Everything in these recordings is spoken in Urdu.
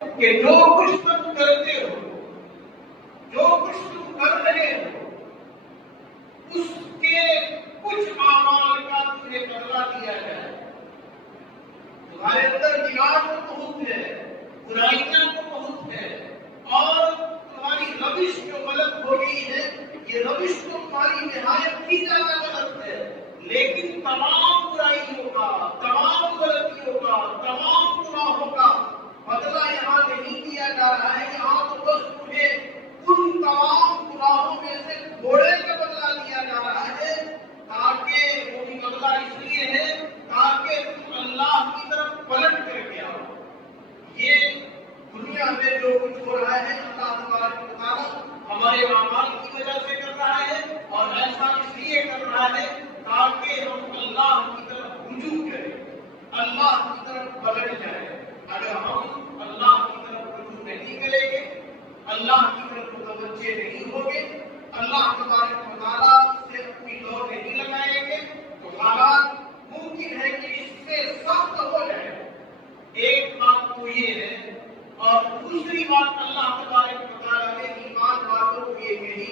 کہ جو کچھ تم کرتے ہو، جو کچھ تم کر رہے ہو، اس کے کچھ اعمال کا تمہیں بدلہ دیا جائے۔ تمہارے اندر گناہ تو بہت ہے، برائیاں تو بہت ہے، اور تمہاری روش جو غلط ہو گئی ہے، یہ روش تو تمہاری نہایت ہی زیادہ غلط ہے، لیکن تمام برائیوں کا، تمام غلطیوں کا، تمام گناہوں کا بدلہ یہاں نہیں دیا جا رہا ہے۔ یہاں تو بس تمہیں ان تمام گناہوں میں سے تھوڑے کا بدلہ دیا جا رہا ہے، تاکہ وہ بھی بدلہ اس لیے ہے تاکہ تم اللہ کی طرف پلٹ کر کے آؤ۔ یہ دنیا میں جو کچھ ہو رہا ہے اللہ تبارک و تعالیٰ ہمارے اعمال کی وجہ سے کر رہا ہے، اور ایسا اس لیے کر رہا ہے تاکہ ہم اللہ کی طرف رجوع کریں، اللہ کی طرف پلٹ جائیں۔ اگر ہم اللہ کی طرف رجوع نہیں کریں گے، اللہ کی طرف متوجہ نہیں ہوں گے، اللہ تبارک و تعالیٰ سے اپنی دوڑ نہیں لگائیں گے، تو حالات ممکن ہے کہ اس سے سخت ہو جائے۔ ایک بات تو یہ ہے، اور دوسری بات اللہ تبارک و تعالیٰ نے ایمان والوں کو یہ کہی،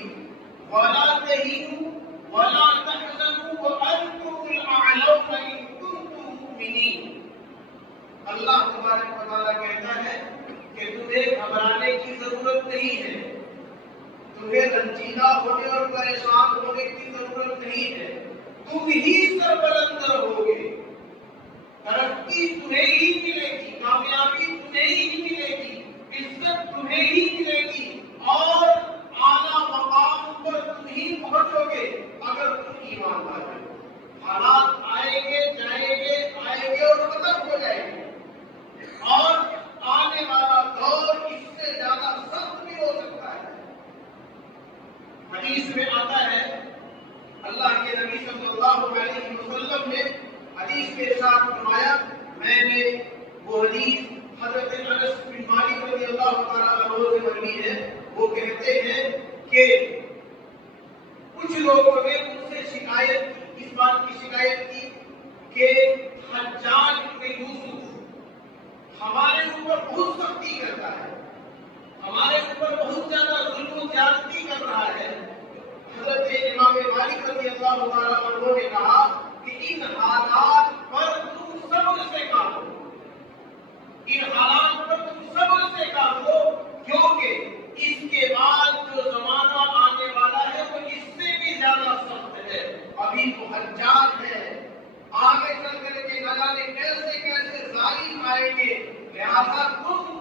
وَلَا تَهِنُوا وَلَا تَحْزَنُوا وَأَنتُمُ الْأَعْلَوْنَ إِن كُنتُم مُّؤْمِنِينَ۔ اللہ تبارک و تعالیٰ کہتا ہے کہ تمہیں گھبرانے کی ضرورت نہیں ہے، تمہیں رنجیدہ ہونے اور پریشان ہونے کی ضرورت نہیں ہے، تم ہی سربلند رہو گے، ترقی تمہیں ہی ملے گی، کامیابی تمہیں ہی ملے گی، عزت تمہیں ہی ملے گی، اور اعلیٰ مقام پر تم ہی پہنچو گے اگر تم ایمان لائے۔ حالات آئیں گے، جائیں گے، آئیں گے اور ختم ہو جائیں گے، اور آنے والا دور اس سے زیادہ سخت بھی ہو سکتا ہے۔ حدیث میں آتا ہے، اللہ کے نبی صلی اللہ علیہ وسلم نے حدیث کے ساتھ فرمایا، میں نے وہ حدیث حضرت انس بن مالک رضی اللہ تعالیٰ عنہ سے مروی ہے، وہ کہتے ہیں کہ کچھ لوگوں نے ان سے شکایت کی، اس بات کی شکایت کی کہ حجاج بن یوسف ہمارے اوپر بہت سختی کرتا ہے، ہمارے اوپر بہت زیادہ ظلم و زیادتی کر رہا ہے۔ حضرت امام مالک رضی اللہ تعالیٰ عنہ نے کہا کہ ان حالات پر تم صبر سے کام لو، ان حالات پر تم صبر سے کام لو، کیونکہ اس کے بعد جو زمانہ آنے والا ہے وہ اس سے بھی زیادہ سخت ہے۔ ابھی تو حجاج ہے، آگے چل کر کے نہ جانے کیسے کیسے ظالم آئیں گے، لہذا تم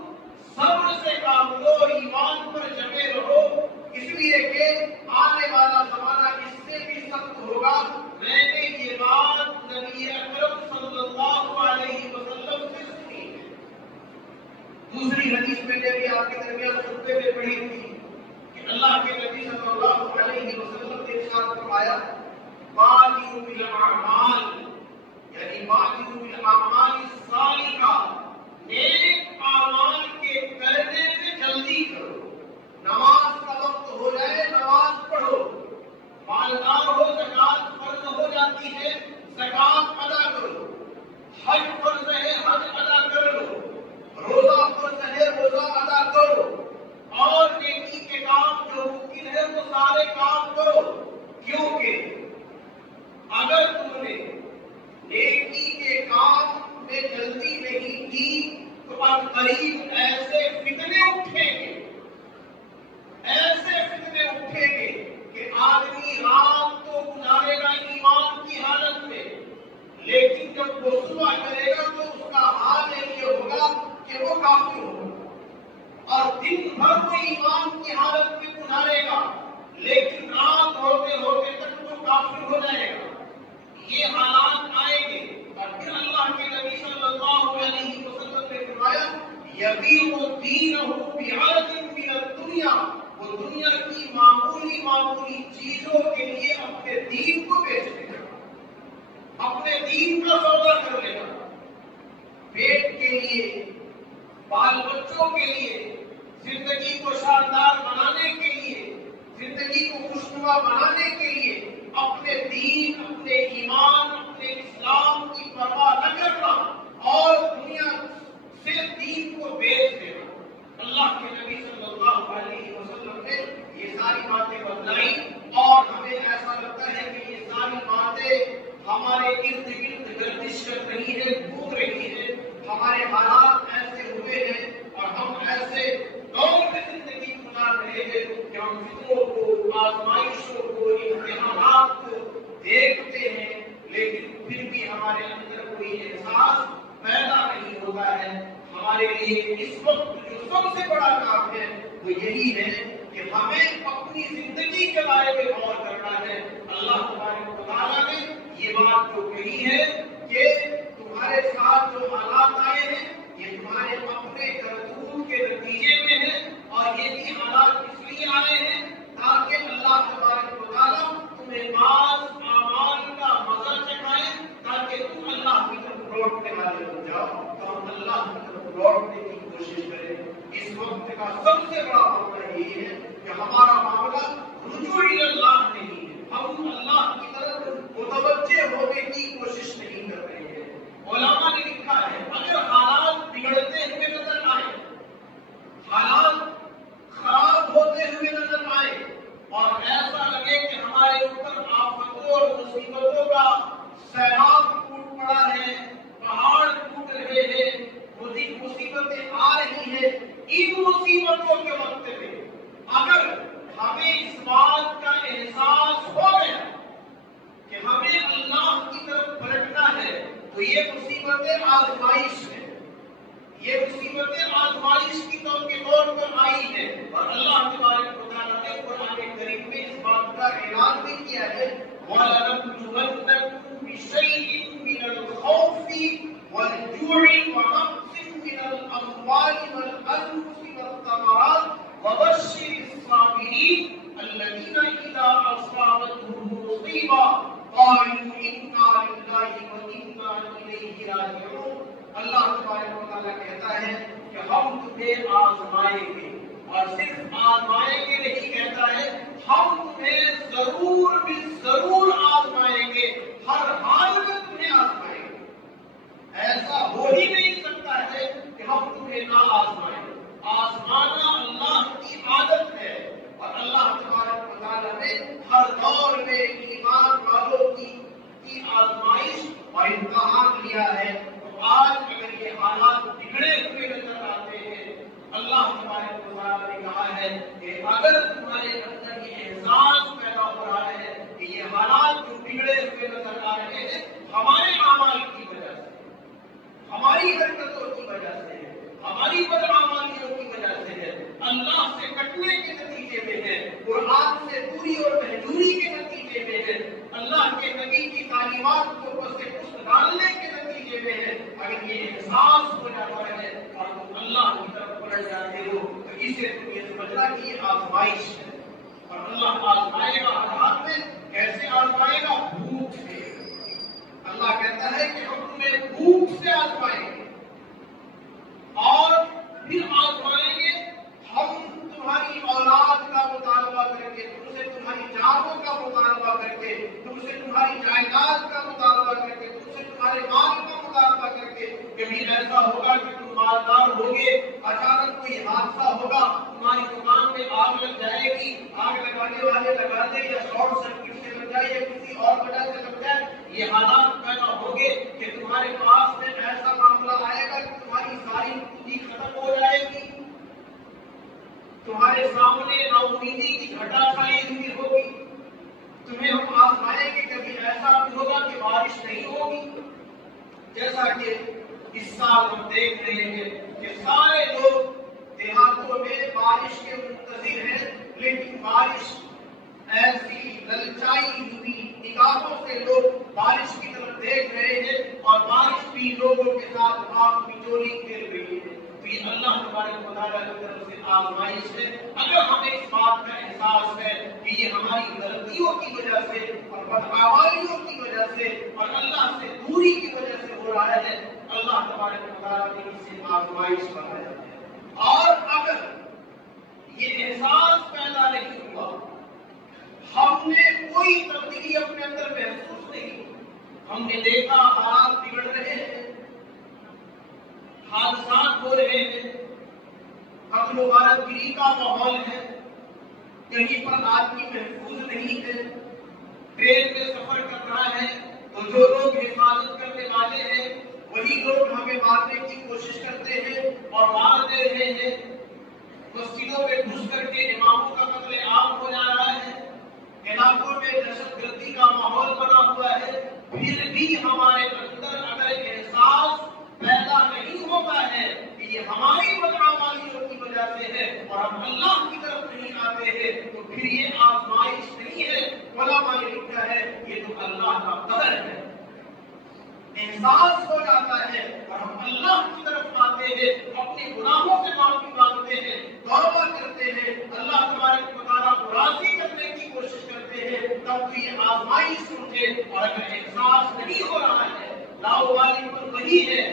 صبر سے کام لو، ایمان پر جمے رہو، اس لیے کہ آنے والا زمانہ اس سے بھی سخت ہوگا۔ میں نے یہ بات نبی اکرم صلی اللہ علیہ وسلم سے سنی ہے۔ دوسری حدیث میں نے بھی آپ کے درمیان خطبے میں پڑھی تھی کہ اللہ کے نبی صلی اللہ علیہ وسلم نے ارشاد فرمایا، بادروا بالاعمال، یعنی بادروا بالاعمال الصالحہ، نیک اعمال کے کرنے میں جلدی کرو۔ نماز کا وقت ہو جائے نماز پڑھو، مالدار ہو زکوٰۃ فرض ہو جاتی ہے زکوٰۃ ادا کرو، حج فرض ہے حج ادا کر لو، روزہ فرض ہے روزہ ادا کرو، اور نیکی کے کام جو ممکن ہے وہ سارے کام کرو، کیونکہ اگر تم نے نیکی کے کام میں جلدی نہیں کی تو اب قریب ایسے فتنے اٹھیں گے، ایسے فتنے اٹھیں گے کہ آدمی رات تو گزارے گا ایمان کی حالت میں، لیکن جب وہ صبح کرے گا تو اس کا حال یہ ہوگا کہ وہ کافر ہوگا، اور دن بھر وہ ایمان کی حالت میں گزارے گا، لیکن رات ہوتے ہوتے تک وہ کافر ہو جائے گا۔ یہ حالات آئیں گے، اور پھر اللہ کے نبی صلی اللہ علیہ وسلم نے فرمایا، یبیع دینہ بعرض من الدنیا، وہ دنیا کی معمولی چیزوں کے لیے اپنے دین کو بیچ دے گا، اپنے دین کا سودا کر لے گا، پیٹ کے لیے، بال بچوں کے لیے، زندگی کو شاندار بنانے کے لیے، زندگی کو خوشنما بنانے کے لیے اپنے دین، اپنے ایمان، اپنے اسلام کی پرواہ نہ کرنا اور دنیا سے دین کو بیچ دینا۔ اس وقت جو سب سے بڑا کام ہے وہ یہی ہے کہ ہمیں اپنی زندگی کے بارے میں غور کرنا ہے۔ اللہ تبارک و تعالیٰ نے یہ بات جو کہی ہے کہ تمہارے ساتھ جو حالات آئے ہیں یہ تمہارے اپنے کرتوت کے نتیجے میں ہے، اور یہ بھی حالات اس لیے آئے ہیں تاکہ اللہ تبارک و تعالیٰ تمہیں بعض اعمال کا مزہ چکھائے، تاکہ تم اللہ کی طرف لوٹنے والے ہو جاؤ، تو ہم اللہ کی طرف لوٹنے کی کوشش کریں۔ اس وقت کا سب سے بڑا معاملہ یہ ہے کہ ہمارا معاملہ رجوع اللہ نہیں ہے، ہم اللہ کی طرف متوجہ ہونے کی کوشش نہیں کر رہے ہیں۔ علماء نے لکھا ہے اگر حالات بگڑتے ہوئے نظر آئے، حالات خراب ہوتے ہوئے نظر آئے، اور ایسا لگے کہ ہمارے اوپر آفتوں اور مصیبتوں کا سیلاب ٹوٹ پڑا ہے، پہاڑ ٹوٹ رہے ہیں، مصیبتیں آ رہی ہیں، ان مصیبتوں کے وقت میں اگر ہمیں اس بات کا احساس ہو گیا کہ ہمیں اللہ کی طرف پلٹنا ہے، تو یہ مصیبتیں آزمائش ہیں، یہ مصیبتیں آزمائش کی طور پر آئی ہیں، اور اللہ تبارک و تعالیٰ نے قرآن کریم میں اس بات کا اعلان بھی کیا ہے وَلَنَبْلُوَنَّكُم بِشَيْءٍ مِّنَ الْخَوْفِ وَالْجُوعِ وَنَقْصٍ مِّنَ الْأَمْوَالِ وَالْأَنفُسِ وَالثَّمَرَاتِ وَبَشِّرِ الصَّابِرِينَ الَّذِينَ إِذَا أَصَابَتْهُم مُّصِيبَةٌ قَالُوا إِنَّا لِلَّهِ وَإِنَّا إِلَيْهِ رَاجِعُونَ۔ اللہ تبارک و تعالیٰ کہتا ہے کہ ہم تمہیں آزمائیں گے، اور صرف آزمائیں گے نہیں، کہتا ہے ہم تمہیں ضرور بھی ضرور آزمائیں گے، ہر حال میں تمہیں آزمائیں گے۔ ایسا ہو ہی نہیں سکتا ہے کہ ہم تمہیں نہ آزمائیں۔ آزمانا اللہ کی عادت ہے، اور اللہ تبارک و تعالیٰ نے ہر دور میں ایمان والوں کی آزمائش اور امتحان لیا ہے۔ آج اگر یہ حالات بگڑے ہوئے نظر آتے ہیں، اللہ تبارک و تعالیٰ نے کہا ہے کہ اگر تمہارے اندر یہ احساس پیدا ہو رہا ہے کہ یہ حالات جو بگڑے ہوئے نظر آ رہے ہیں ہمارے اعمال کی وجہ سے، ہماری حرکتوں کی وجہ سے، ہماری بدعمالیوں کی وجہ سے ہے، اللہ سے کٹنے کے نتیجے میں ہے، قرآن سے دوری اور مہجوری کے نتیجے میں ہے، اللہ کے نبی کی تعلیمات کو اوپر سے کچھ ڈالنے کے نتیجے میں ہے، اگر یہ احساس ہو جاتا ہے اور تم اللہ کی طرف پلٹ جاتے ہو تو اسے تم یہ سمجھنا کہ یہ آزمائش ہے، اور اللہ آزمائے گا ہر حال میں۔ کیسے آزمائے گا؟ بھوک سے۔ اللہ کہتا ہے کہ ہم تمہیں بھوک سے آزمائیں گے، اور پھر آزمائیں گے ہم تمہاری اولاد کا مطالبہ کر کے، تم سے تمہاری جانوں کا مطالبہ کر کے، تم سے تمہاری جائیداد کا مطالبہ کر کے، تم سے تمہارے مال کا مطالبہ کر کے۔ کبھی ایسا ہوگا کہ تم مالدار ہوگے، اچانک کوئی حادثہ ہوگا، تمہاری دکان میں آگ لگ جائے گی، آگ لگانے والے لگا دیں، یا شارٹ سرکٹ سے لگ جائے، یا کسی اور وجہ سے لگ جائے، یہ حالات پیدا ہوگے کہ تمہارے پاس میں ایسا معاملہ آئے گا کہ تمہاری ساری پونجی ختم ہو جائے گی، تمہارے سامنے نا امیدی کی گھٹا چھائی ہوئی ہوگی، تمہیں ہم آزمائیں گے۔ کبھی ایسا بھی ہوگا کہ بارش نہیں ہوگی، جیسا کہ اس سال ہم دیکھ رہے ہیں کہ سارے لوگ دیہاتوں میں بارش کے منتظر ہیں، لیکن بارش ایسی للچائی ہوئی نگاہوں سے لوگ بارش کی طرف دیکھ رہے ہیں، اور بارش بھی لوگوں کے ساتھ آپ بچولی کھیل رہی ہے۔ تو یہ اللہ تبارک و تعالیٰ کی طرف سے آزمائش ہے۔ اگر ہمیں اس بات کا احساس ہے کہ یہ ہماری غلطیوں کی وجہ سے اور بدعمالیوں کی وجہ سے اور اللہ سے دوری کی وجہ سے ہو رہا ہے، اللہ تبارک و تعالیٰ نے اسے آزمائش بنایا ہے۔ اور اگر یہ احساس پیدا نہیں ہوا، ہم نے کوئی تبدیلی اپنے اندر محسوس نہیں، ہم نے دیکھا حالات بگڑ رہے ہیں، حادثات ہو رہے ہیں، قتل و غارت گری کا ماحول ہے، کہیں پر آدمی محفوظ نہیں ہے، ٹرین میں سفر کر رہا ہے تو جو لوگ حفاظت کرنے والے ہیں وہی لوگ ہمیں مارنے کی کوشش کرتے ہیں اور مار دے رہے ہیں، مسجدوں میں گھس کر کے اماموں کا قتل عام ہو جا رہا ہے، علاقوں میں دہشت گردی کا ماحول بنا ہوا ہے، پھر بھی ہمارے اندر اگر احساس پیدا نہیں ہوتا ہے کہ یہ ہماری بدعمالیوں کی وجہ سے ہے اور ہم اللہ کی طرف نہیں آتے ہیں تو پھر یہ آزمائش نہیں ہے، علماء نے لکھا ہے یہ تو اللہ کا قدر ہے۔ احساس ہو جاتا ہے اور ہم اللہ کی طرف آتے ہیں، اپنے گناہوں سے معافی مانگتے ہیں، توبہ کرتے ہیں، اللہ تبارک و تعالیٰ کو راضی کرنے کی کوشش کرتے ہیں، تب تو یہ آزمائش سمجھے۔ اور اگر احساس نہیں ہو رہا ہے، لاوالی پر وہی ہے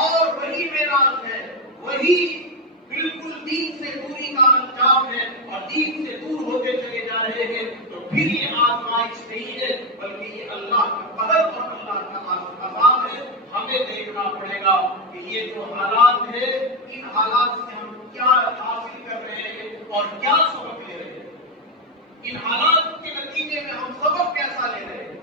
اور وہی معراج ہے، وہی بالکل دین سے دوری کا انجام ہے اور دین سے دور ہوتے چلے جا رہے ہیں، تو پھر یہ آزمائش نہیں ہے بلکہ یہ اللہ کا قدر اور اللہ کا عذاب ہے۔ ہمیں دیکھنا پڑے گا کہ یہ جو حالات ہے، ان حالات سے ہم کیا حاصل کر رہے ہیں اور کیا سبق لے رہے ہیں، ان حالات کے نتیجے میں ہم سبق کیسا لے رہے ہیں،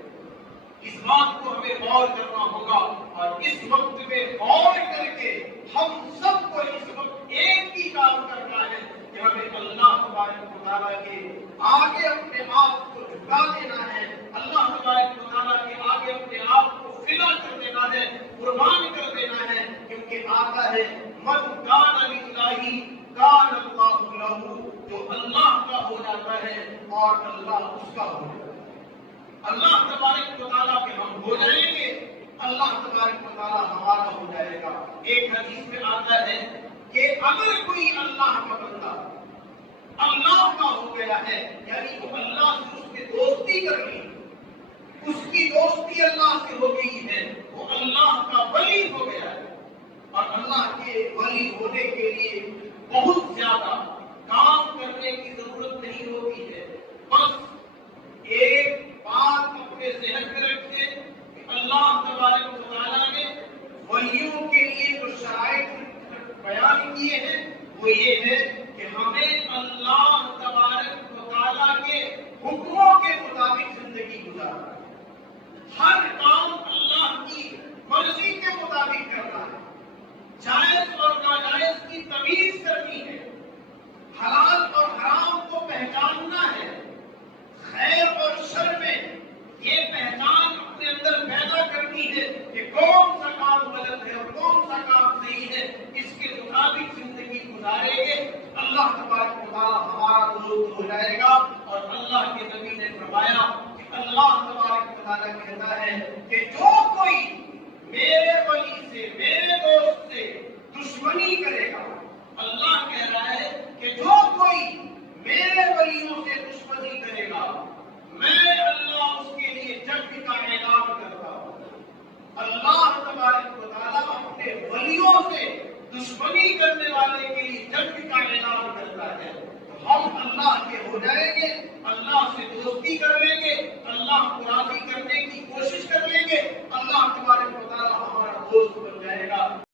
اس بات کو ہمیں غور کرنا ہوگا۔ اور اس وقت میں غور کر کے ہم سب کو اس وقت ایک ہی کام کرنا ہے کہ ہمیں اللہ تبارک و تعالیٰ کے آگے اپنے آپ کو جھکا دینا ہے، اللہ تبارک و تعالیٰ کے آگے اپنے آپ کو فدا کر دینا ہے، قربان کر دینا ہے، کیونکہ آتا ہے من کان للہ کان اللہ لہ، جو اللہ کا ہو جاتا ہے اور اللہ اس کا ہو جاتا ہے۔ اللہ تبارک و تعالیٰ کے ہم ہو جائیں گے، اللہ تبارک و تعالیٰ ہمارا ہو جائے گا۔ ایک حدیث میں آتا ہے کہ اگر کوئی اللہ کا بندہ اللہ کا ہو گیا ہے، یعنی وہ اللہ سے اس نے دوستی کر لی، اس کی دوستی اللہ سے ہو گئی ہے، وہ اللہ کا ولی ہو گیا ہے، اور اللہ کے ولی ہونے کے لیے بہت زیادہ کام کرنے کی ضرورت نہیں ہوتی ہے، بس ایک بات اپنے ذہن میں رکھیں کہ اللہ تبارک و تعالیٰ نے ولیوں کے لیے جو شرائط بیان کیے ہیں وہ یہ ہے کہ ہمیں اللہ تبارک و تعالیٰ کے حکموں کے مطابق زندگی گزارنا ہے، ہر کام اللہ کی مرضی کے مطابق کرنا ہے، جائز اور ناجائز کی تمیز کرنی ہے، حلال اور حرام کو پہچاننا ہے، خیر اور شر میں یہ پہچان اپنے اندر پیدا کرنی ہے کہ کون سا کام غلط ہے اور کون سا کام صحیح ہے، اس کے مطابق زندگی گزاریں گے، اللہ تبارک و تعالیٰ ہمارا دوست ہو جائے گا۔ اور اللہ کے نبی نے فرمایا کہ اللہ تبارک و تعالیٰ کہتا ہے کہ جو کوئی میرے ولی سے، میرے دوست سے دشمنی کرے گا، اللہ کہہ رہا ہے کہ جو کوئی میرے ولیوں سے دشمنی کرے گا، میں اللہ اس کے لیے جنگ کا اعلان کرتا ہوں۔ اللہ تبارک و تعالیٰ اپنے ولیوں سے دشمنی کرنے والے کے لیے جنگ کا اعلان کرتا ہے، تو ہم اللہ کے ہو جائیں گے، اللہ سے دوستی کر لیں گے، اللہ کو راضی کرنے کی کوشش کر لیں گے، اللہ تبارک و تعالیٰ ہمارا